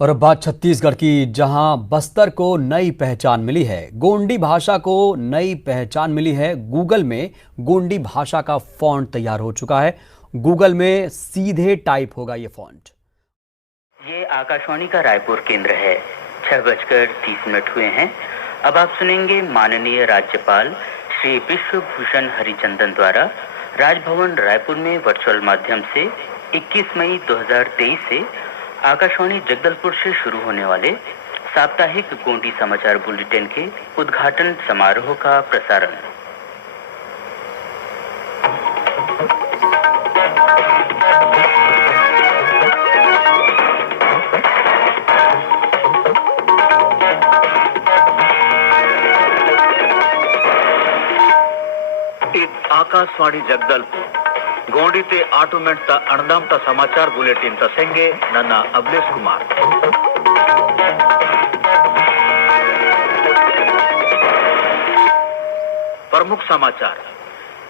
और अब बात छत्तीसगढ़ की, जहां बस्तर को नई पहचान मिली है। गोंडी भाषा को नई पहचान मिली है। गूगल में गोंडी भाषा का फॉन्ट तैयार हो चुका है। गूगल में सीधे टाइप होगा ये फॉन्ट। ये आकाशवाणी का रायपुर केंद्र है। 6:30 हुए हैं। अब आप सुनेंगे माननीय राज्यपाल श्री विश्वभूषण हरिचंदन द्वारा राजभवन रायपुर में वर्चुअल माध्यम से 21 मई 2023 से आकाशवाणी जगदलपुर से शुरू होने वाले साप्ताहिक गोंडी समाचार बुलेटिन के उद्घाटन समारोह का प्रसारण। आकाशवाणी जगदलपुर गोंडी ते आटोमेंट ता अणदाम ता समाचार बुलेटिन ता संगे नन्ना अबलेश कुमार। प्रमुख समाचार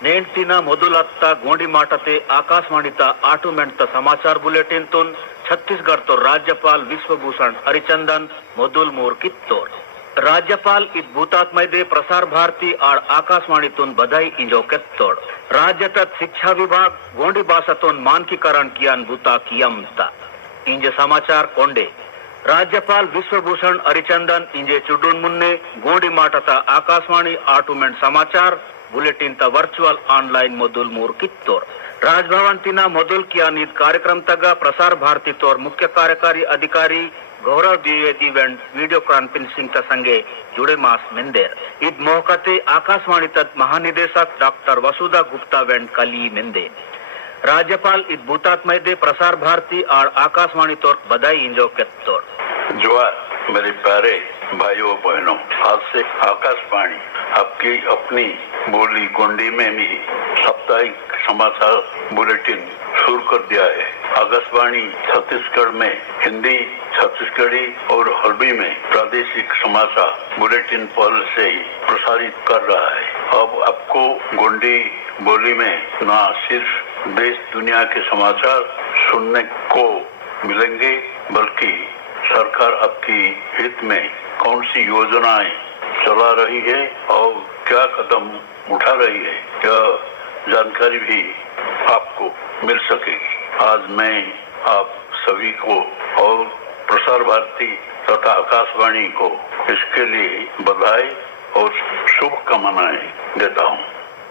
नेंटिना मोदुलत्ता गोंडी माटते आकाशवाणी ता आटोमेंट ता समाचार बुलेटिन तुन छत्तीसगढ़ तो राज्यपाल विश्वभूषण हरिचंदन मोदुल मोर कित्तोर राज्यपाल इत भूतात्मय दे प्रसार भारती और आकाशवाणीतून बधाई इंजो केत्तोड़ राज्यतत शिक्षा विभाग गोंडी भाषातून मानकीकरण कियान भूता कियमता इंजे समाचार कोंडे राज्यपाल विश्वभूषण हरिचंदन इंजे चुडून मुन्ने गोंडी माटता आकाशवाणी आटूमेंट समाचार बुलेटिन ता वर्चुअल ऑनलाइन मोदुल मूर कित्तोर राजभवन तिना मोदुल कियान इत कार्यक्रम तगा प्रसार भारती तोर मुख्य कार्यकारी अधिकारी गौरव द्विवेदी वेंड वीडियो कॉन्फ्रेंसिंग ता संगे जुड़े मास मिंदेर ईद मौकते आकाशवाणी तत् महानिदेशक डॉक्टर वसुधा गुप्ता वेंड कली मिंदे राज्यपाल ईद भूतात्मय दे प्रसार भारती और आकाशवाणी तौर बधाई इंजो केत्तोर। जोहार मेरे प्यारे भाइयों बहनों, आज से आकाशवाणी आपकी अपनी बोली गोंडी में भी साप्ताहिक समाचार बुलेटिन शुरू कर दिया है। आकाशवाणी छत्तीसगढ़ में हिंदी, छत्तीसगढ़ी और हल्बी में प्रादेशिक समाचार बुलेटिन पहले से ही प्रसारित कर रहा है। अब आपको गोंडी बोली में न सिर्फ देश दुनिया के समाचार सुनने को मिलेंगे, बल्कि सरकार आपकी हित में कौन सी योजनाएं चला रही है और क्या कदम उठा रही है, यह जानकारी भी आपको मिल सकेगी। आज मैं आप सभी को और प्रसार भारती तथा आकाशवाणी को इसके लिए बधाई और शुभकामनाएं देता हूं।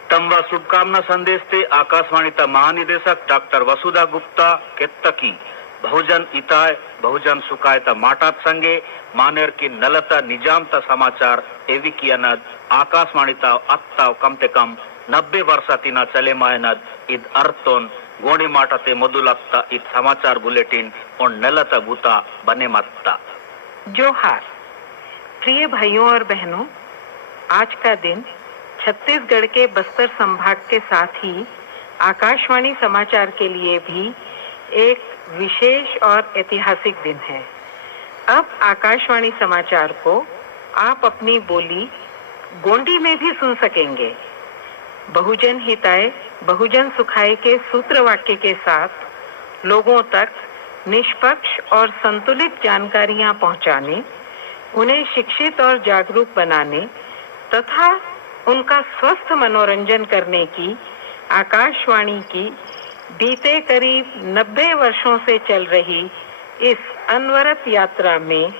तंबा शुभकामना संदेश ते आकाशवाणी ता महानिदेशक डॉक्टर वसुधा गुप्ता केत्तकी बहुजन इताय बहुजन सुखाय ता माटात संगे मानेर की नलता निजाम ता समाचार एवी की अनद आकाशवाणी ता अत्ता कम ते कम 90 वर्षातिना चले मायनद ईद अर्थोन गोंडी माटाते मोदुलत्ता ईद समाचार बुलेटिन और नलता बूता बने मत्ता। जोहार प्रिय भाइयों और बहनों, आज का दिन छत्तीसगढ़ के बस्तर संभाग के साथ ही आकाशवाणी समाचार के लिए भी एक विशेष और ऐतिहासिक दिन है। अब आकाशवाणी समाचार को आप अपनी बोली गोंडी में भी सुन सकेंगे। बहुजन हिताय बहुजन सुखाय के सूत्र वाक्य के साथ लोगों तक निष्पक्ष और संतुलित जानकारियां पहुंचाने, उन्हें शिक्षित और जागरूक बनाने तथा उनका स्वस्थ मनोरंजन करने की आकाशवाणी की बीते करीब 90 वर्षों से चल रही इस अनवरत यात्रा में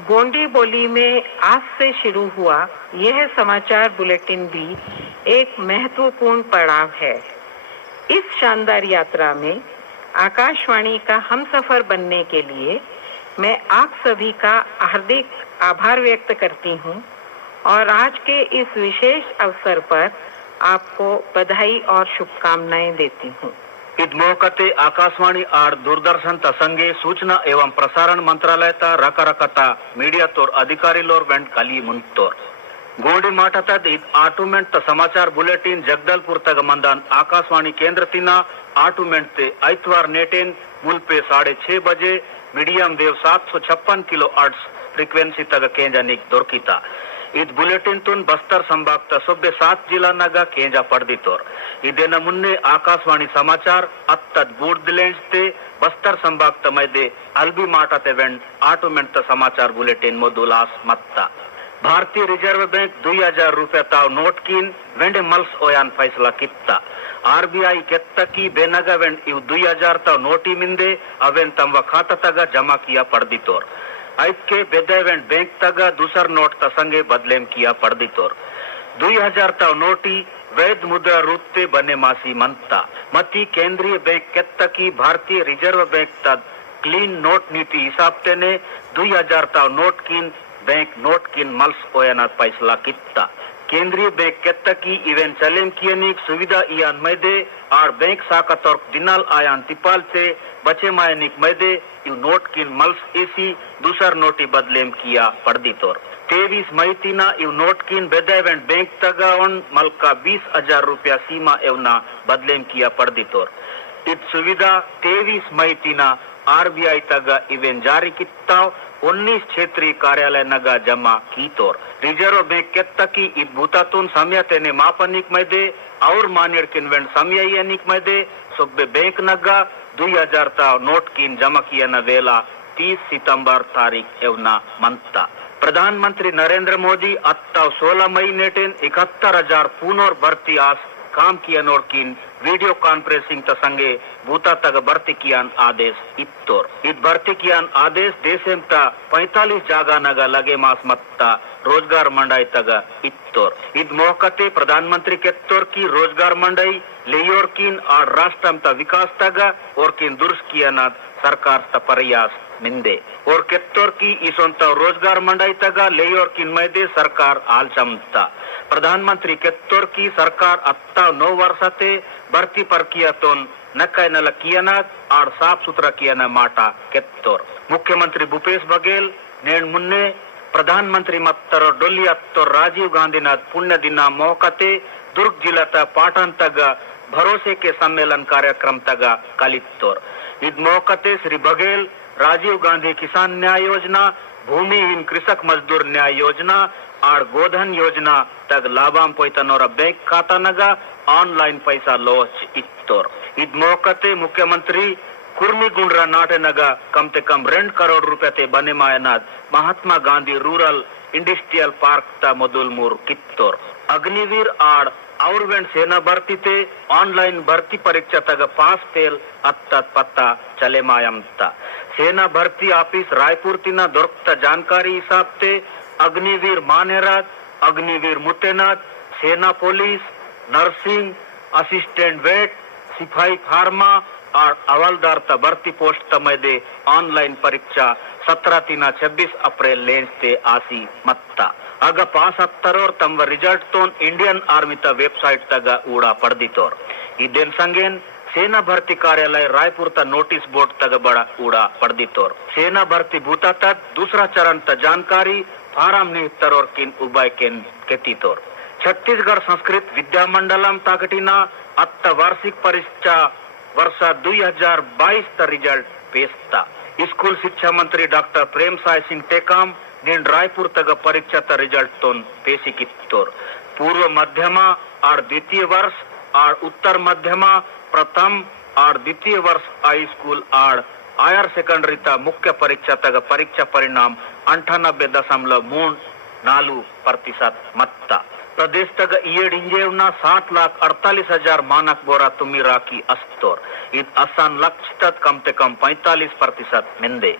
गोंडी बोली में आज से शुरू हुआ यह समाचार बुलेटिन भी एक महत्वपूर्ण पड़ाव है। इस शानदार यात्रा में आकाशवाणी का हमसफर बनने के लिए मैं आप सभी का हार्दिक आभार व्यक्त करती हूं और आज के इस विशेष अवसर पर आपको बधाई और शुभकामनाएं देती हूं। ईद मौकते आकाशवाणी और दूरदर्शन ता संगे सूचना एवं प्रसारण मंत्रालय ता रकरकता मीडिया तोर अधिकारी लोर वेंड कली मुंतोर गोंडी माटता ईद आटूमेंट ता समाचार बुलेटिन जगदलपुर तक मंदान आकाशवाणी केंद्र तिना आटूमेंट ते आइतवार नेटेन मूल पे 6:30 बजे medium wave 756 kilo hertz frequency तक केंजानिक दोरकिता ईद बुलेटिन तुन बस्तर संभाग ता सुबे 7 जिला नगा केंजा पड़दी तोर इदेना मुन्ने आकाशवाणी समाचार अत्तद बूर्दलेंस ते बस्तर संभाग तमैदे अल्बी माटाते वेंड आटोमेंट समाचार बुलेटिन मोदुलास मत्ता भारतीय रिजर्व बैंक 2000 रुपया ताव नोट कीन वेंडे मल्स ओयान फैसला कित्ता आरबीआई केत्तकी बेनगा वेंड इव 2000 ताव नोटी मिंदे अवेन तंव खाता तगा जमा किया पड़दितोर ऐके बेदे वेंड बैंक तगा दूसर नोट तसंगे बदलेम किया पड़दितोर 2000 ताव नोटी वैध मुद्रा रूपते बने मासी मनता मती केंद्रीय बैंक केत्तकी भारतीय रिजर्व बैंक तद क्लीन नोट नीति हिसाब तेने 2000 ताव नोट कीन बैंक नोट किन मल्स ओयना फैसला कित्ता केंद्रीय बैंक केत्तकी इवेन चलेम कियनिक सुविधा इयान मैदे और बैंक शाखा तौर दिनाल आयान तिपाल से बचे मायनिक मैदे यू नोट किन मल्स एसी दूसर नोटी बदलेम किया पड़दी तौर 23 मई तीना यू नोट किन बेदेवेंट बैंक तगावन मलका 20,000 रुपया सीमा एवना बदलेम किया पड़दी तौर इत सुविधा 23 मई तीना आरबीआई तगा इवेन जारी कित्ता 19 क्षेत्रीय कार्यालय नगा जमा की तोर रिजर्व बैंक केत्तकी इत भूतातून समय तेने मापनिक मैदे और मानेर किन्वेंट समय यानिक मैदे सुब्बे बैंक नगा 2000 ता नोट किन जमा किया न वेला 30 सितंबर तारीख एवना मंता प्रधानमंत्री नरेंद्र मोदी अत्ता 16 मई नेटेन 71,000 पुनर भर्ती आस काम किया नोटकिन वीडियो कॉन्फ्रेंसिंग तसंगे भूता तक भर्ती कियान आदेश इत्तोर इत भर्ती कियान आदेश देशेम ता 45 जागा नगा लगे मास मत्ता रोजगार मंडाई तगा इत्तोर इत मौकते प्रधानमंत्री केत्तोर की रोजगार मंडाई लेयोर किन और राष्ट्रम ता विकास तगा और किन दुर्स कियाना सरकार ता प्रयास मिंदे और केत्तोर की इसोंत रोजगार मंडाई तगा लेयोर किन मैदे सरकार आलचमता प्रधानमंत्री केत्तोर की सरकार अत्ता 9 वर्षते भर्ती प्रक्रिया तोन नक्काय नल कियानात और साफ सुथरा कियाना माटा केत्तोर मुख्यमंत्री भूपेश बघेल नेण मुन्ने प्रधानमंत्री मत्तर डोली अत्तोर राजीव गांधी नाथ पुण्य दिना मौकते दुर्ग जिला ता पाटन तगा भरोसे के सम्मेलन कार्यक्रम तगा कलित्तोर इद मौकते श्री बघेल राजीव गांधी किसान न्याय योजना भूमिहीन कृषक मजदूर न्याय योजना और गोधन योजना तक लाभाम पोइतनोर बैंक खाता नगा ऑनलाइन पैसा लोच इत्तोर इद मौकते मुख्यमंत्री कुर्मी गुंडरा नाटे नगा कम से कम 2 करोड़ रुपये ते बने मायनाद Mahatma Gandhi rural industrial park ता मोदुल मूर कित्तोर अग्निवीर और वेंड सेना भर्ती ते ऑनलाइन भर्ती परीक्षा तक पास फेल अत्तत पत्ता चले मायमता सेना भर्ती ऑफिस रायपुर तिना दोरकता जानकारी हिसाब ते अग्निवीर मानेरात अग्निवीर मुतेनाथ सेना पुलिस नर्सिंग असिस्टेंट वेट सिपाही फार्मा और हवलदार ता भर्ती पोस्ट तमैदे ऑनलाइन परीक्षा 17 तीना 26 अप्रैल लेंस ते आसी मत्ता अग पास अत्तरोर तम रिजल्ट तोन इंडियन आर्मी ता वेबसाइट तगा ऊड़ा पड़दितोर इदेन संगेन सेना भर्ती कार्यालय रायपुर ता नोटिस बोर्ड तग बड़ा ऊड़ा पड़दितोर सेना भर्ती भूता तक दूसरा चरण ता जानकारी फारम निहितरोर किन उबाय केन केतितोर छत्तीसगढ़ संस्कृत विद्या मंडलम ताकटिना अत्त वार्षिक परीक्षा वर्षा 2022 ता रिजल्ट पेशता स्कूल शिक्षा मंत्री डॉक्टर प्रेम साय सिंह टेकाम निन रायपुर तक परीक्षा ता रिजल्ट तोन पेशी कित्तोर पूर्व मध्यमा और द्वितीय वर्ष और उत्तर मध्यमा प्रथम और द्वितीय वर्ष हाई स्कूल और हायर सेकेंडरी ता मुख्य परीक्षा तक परीक्षा परिणाम 98.34% मत्ता प्रदेश तक ईड इंजेवना 7,48,000 मानक बोरा तुम्ही राखी अस्तोर इत आसान लक्ष्य तक कम से कम 45% मिंदे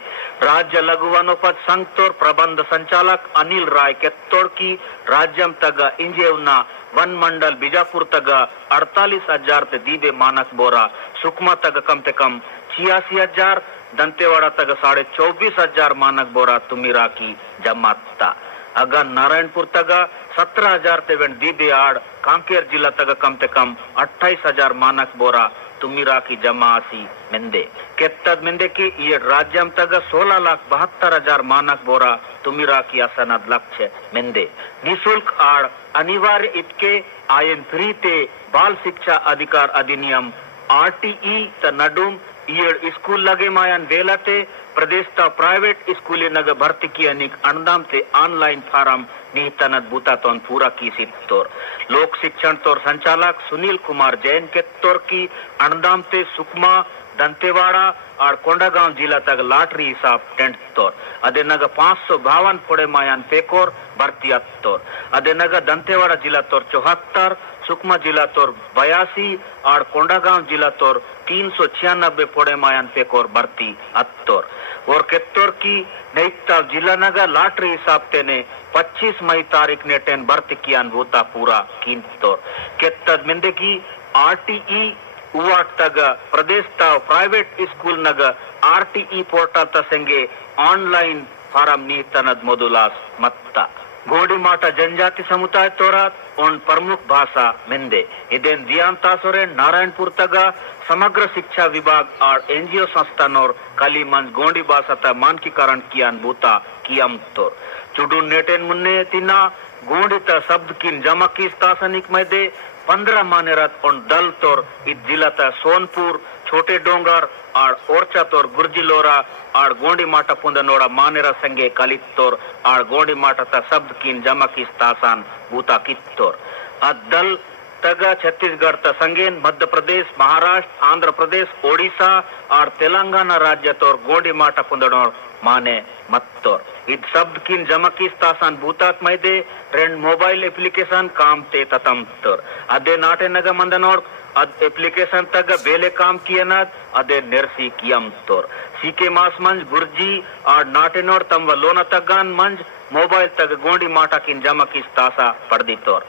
राज्य लघु वनोपज संघ तोर प्रबंध संचालक अनिल राय केत्तोर की राज्यम तक इंजेवना वन मंडल बीजापुर तक 48,000 ते दीबे मानक बोरा सुकमा तक कम से कम 86,000 दंतेवाड़ा तक 24,500 मानक बोरा तुम्ही राखी जमाता अगर नारायणपुर तक 17,000 ते वेंड दीबे आड़ कांकेर जिला तक कम से कम 28,000 मानक बोरा तुम्ही राखी जमासी मिंदे केत्तद मिंदे की ये राज्यम तक 16,72,000 मानक बोरा तुम्ही राखी असनद लक्ष्य मिंदे निशुल्क आड़ अनिवार्य इतके आयन फ्री ते बाल शिक्षा अधिकार अधिनियम RTE त नडुम ये स्कूल लगे मायन वेलाते प्रदेश ता प्राइवेट स्कूले नग भर्ती की अनिक अंदाम ते ऑनलाइन फार्म निहितनद बूता तोन पूरा की तोर लोक शिक्षण तोर संचालक सुनील कुमार जैन के तोर की अंदाम ते सुकमा दंतेवाड़ा आड़ कोंडागांव जिला तक लॉटरी हिसाब टेंट तोर अदे नग 552 फोड़े मायान पेकोर भर्ती अत्तोर अदे नग दंतेवाड़ा जिला तोर 74 सुकमा जिला तोर 82 आड़ कोंडागांव जिला तोर 396 फोड़े मायान पेकोर भर्ती अत्तोर और केत्तोर की नईता जिला नगर लॉटरी हिसाब तेने 25 मई तारीख ने टेन भर्ती कियान भूता पूरा कींतोर केत्तद मिंदे की आरटीई उवाट तग प्रदेश ता प्राइवेट स्कूल नग आरटीई पोर्टल तसेंगे ऑनलाइन फारम नीतनद मोदुलास मत्ता गोडी माटा जनजाति समुदाय तोरा उन प्रमुख भाषा मिंदे इदेन दियान तासोरे नारायणपुर तग समग्र शिक्षा विभाग और एनजीओ संस्थानोर कलीमंज गोंडी भाषा ता मानकीकरण कियान भूता कियम तोर चुडून नेटेन मुन्ने तिना गोंडी ता शब्द किन जमा की स्थासनिक मैदे 15 मानेरत उन दल तोर इस जिला ता सोनपुर छोटे डोंगर और ओरचा तोर गुर्जिलोरा और गोंडी माटा पुंदनोड़ा मानेरा संगे कलित तोर और गोंडी माटा ता शब्द किन जमा की स्थासन भूता कित्तोर दल तगा छत्तीसगढ़ ता संगेन मध्य प्रदेश महाराष्ट्र आंध्र प्रदेश ओडिशा और तेलंगाना राज्य तोर गोंडी माटा पुंदनोड़ माने मत्तोर इद शब्द किन जमा की स्थासन भूतात मैदे रेंड मोबाइल एप्लीकेशन काम ते ततम तोर अदे नाटे नग मंदनोड़ अद एप्लीकेशन तग बेले काम कियनद अदे निर्सी कियम तोर सीके मास मंज गुर्जी और नाटेनोड़ तम लोना तगान मंज मोबाइल तग गोंडी माटा किन जमा की स्थासा पड़दी तोर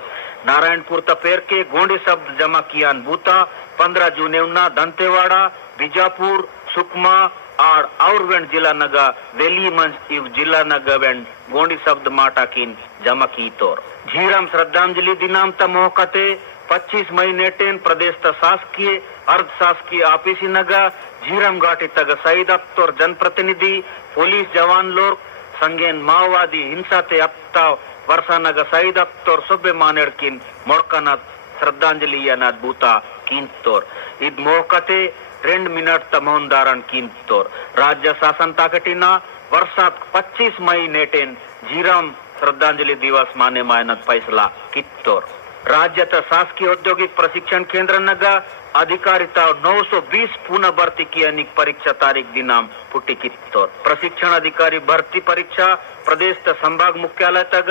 नारायणपुर तपेर के गोंडी शब्द जमा कियान भूता 15 जून दंतेवाड़ा बीजापुर सुकमा और वेंड जिला नगा वेली मंज इव जिला नगा वेंड गोंडी शब्द माटा किन जमा की तोर झीरम श्रद्धांजलि दिनाम त मोहकते 25 मई नेटेन प्रदेश ता शासकीय अर्ध शासकीय आपिसी नगा झीरम घाटी तग शहीद अत्तोर जनप्रतिनिधि पुलिस जवान लोग संगेन माओवादी हिंसा ते अत्ता वर्षा नग शहीद अत्तोर सुबे मानेड़ किन मोड़कनत श्रद्धांजलि अनाद भूता किन तोर इद मोहकते 2 मिनट तमोन दारण किन तोर राज्य शासन ताकटिना वर्षात 25 मई नेटेन झीरम श्रद्धांजलि दिवस माने मायनत फैसला कित्तोर राज्य शासकीय औद्योगिक प्रशिक्षण केंद्र नगा अधिकारिता 920 पुनः भर्ती की अनेक परीक्षा तारीख दिनाम पुटी कित्तोर प्रशिक्षण अधिकारी भर्ती परीक्षा प्रदेश संभाग मुख्यालय तक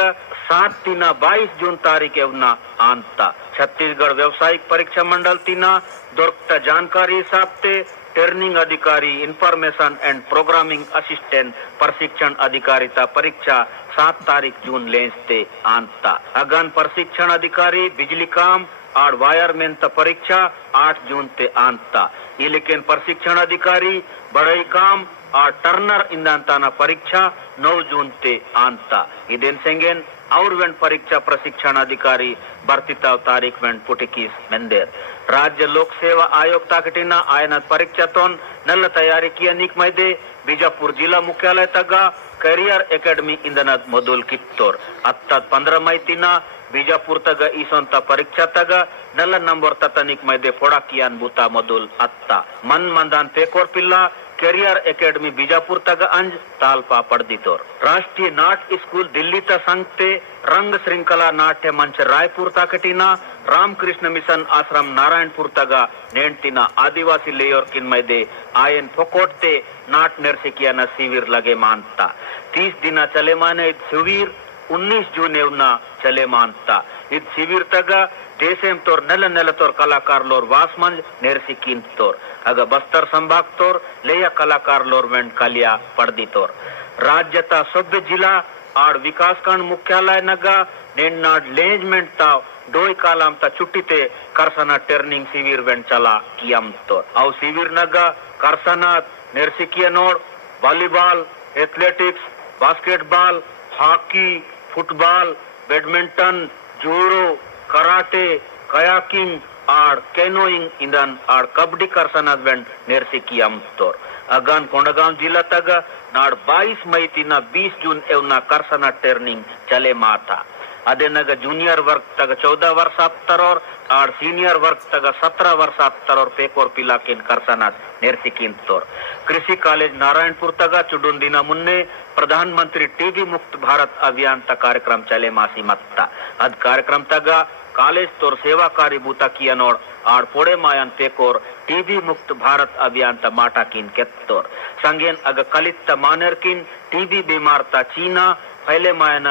7-22 जून तारीख एवना आंता छत्तीसगढ़ व्यावसायिक परीक्षा मंडल तीना दुर्गता जानकारी हिसाबते ट्रेनिंग अधिकारी इंफॉर्मेशन एंड प्रोग्रामिंग असिस्टेंट प्रशिक्षण अधिकारिता परीक्षा 7 तारीख जून लेंसते आंता अगन प्रशिक्षण अधिकारी बिजली काम और वायरमैन त परीक्षा 8 जून ते आंता इलेकिन प्रशिक्षण अधिकारी बड़ई काम और टर्नर इंदांताना परीक्षा 9 जून ते आंता इदेन सेंगेन और वेंड परीक्षा प्रशिक्षण अधिकारी भर्तीता तारीख वेंड पुटिकीस मेंदेर राज्य लोक सेवा आयोग ताकटिना आयन परीक्षा तोन नल तैयारी की अनिक मैदे बीजापुर जिला मुख्यालय तगा करियर एकेडमी इंदनद मोदुल कित्तोर अत्तद 15 मई तिना बीजापुर तग ईसोंता परीक्षा तग नल नंबर ततनिक मैदे फोड़ा कियान बूता मोदुल अत्ता मन मंदान पेकोर पिल्ला कैरियर एकेडमी बीजापुर तग अंज तालपा पड़दीतोर राष्ट्रीय नाट्य स्कूल दिल्ली ता संगते रंग श्रृंखला नाट्य मंच रायपुर ताकटिना रामकृष्ण मिशन आश्रम नारायणपुर तगा नेंटिना आदिवासी लेयर किन मैदे आयन फोकोटते नाट नरसिकियाना शिविर लगे मानता 30 दिना चले माने शिविर 19 जून एवना चले मानता इत शिविर तगा देशेम तोर नल तोर कलाकार लोर वासमंज नेरसिकीन तोर अगर बस्तर संभाग तोर लेया कलाकार लोर वेंड कलिया पड़दी तोर राज्यता सभ्य जिला और विकासखंड मुख्यालय नगा नेन्नाड लेंजमेंट ता डोई कालाम ता छुट्टीते करसना ट्रेनिंग शिविर वेंड चला कियम तोर औ शिविर नगा करसना नेरसिकिया नोड volleyball athletics basketball hockey football badminton judo karate kayaking और कैनोइंग इंदन और कबड्डी करसना वेंड नेरसिकियम तोर अगन कोंडागांव जिला तग नाड 22 मई तिना 20 जून एवना करसना ट्रेनिंग चले माता अदे नग जूनियर वर्ग तक 14 वर्ष तरोर और सीनियर वर्ग तक 17 वर्ष तरोर पेकोर पिला किन करसना नेरसिकिन तोर कृषि कॉलेज नारायणपुर तक चुडुन दिना मुन्ने प्रधानमंत्री टीबी मुक्त भारत अभियान ता कार्यक्रम चले मासी मत्ता अद कार्यक्रम तगा कॉलेज तोर सेवाकारी बूता कियनोड़ आड़ पोड़े मायन पेकोर टीबी मुक्त भारत अभियान ता माटा किन केत्तोर संगेन अग कलित मानेर किन टीबी बीमार ता चीना फैले मायन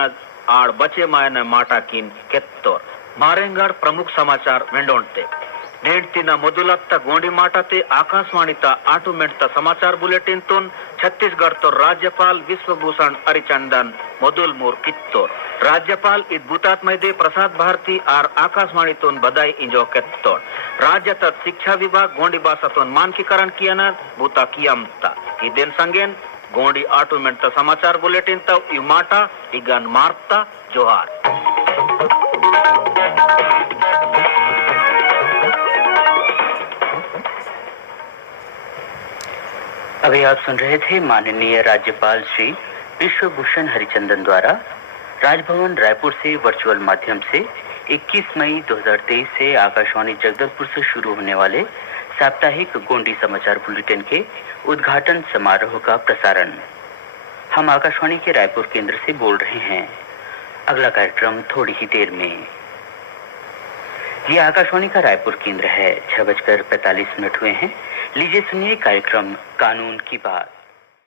आड़ बचे मायन माटा किन केत्तोर मारेंगड़ प्रमुख समाचार वेंडोंटे नेंटिना मोदुलत्ता गोंडी माटाते आकाशवाणी ता आटोमेट ता समाचार बुलेटिन तुन छत्तीसगढ़ तो राज्यपाल विश्वभूषण हरिचंदन मोदुल मोर कित्तोर राज्यपाल इत बुतात मैदे प्रसाद भारती आर आकाशवाणी तुन बधाई इंजो केत्तोर राज्य तत् शिक्षा विभाग गोंडी भाषा तुन मानकीकरण कियन बुता कियमता इदेन संगेन गोंडी आटोमेट ता समाचार बुलेटिन ता इमाटा इगन मार्ता जोहार। अभी आप सुन रहे थे माननीय राज्यपाल श्री विश्वभूषण हरिचंदन द्वारा राजभवन रायपुर से वर्चुअल माध्यम से 21 मई 2023 से आकाशवाणी जगदलपुर से शुरू होने वाले साप्ताहिक गोंडी समाचार बुलेटिन के उद्घाटन समारोह का प्रसारण। हम आकाशवाणी के रायपुर केंद्र से बोल रहे हैं। अगला कार्यक्रम थोड़ी ही देर में। ये आकाशवाणी का रायपुर केंद्र है। 6:45 हुए हैं। लीजिए सुनिए कार्यक्रम कानून की बात।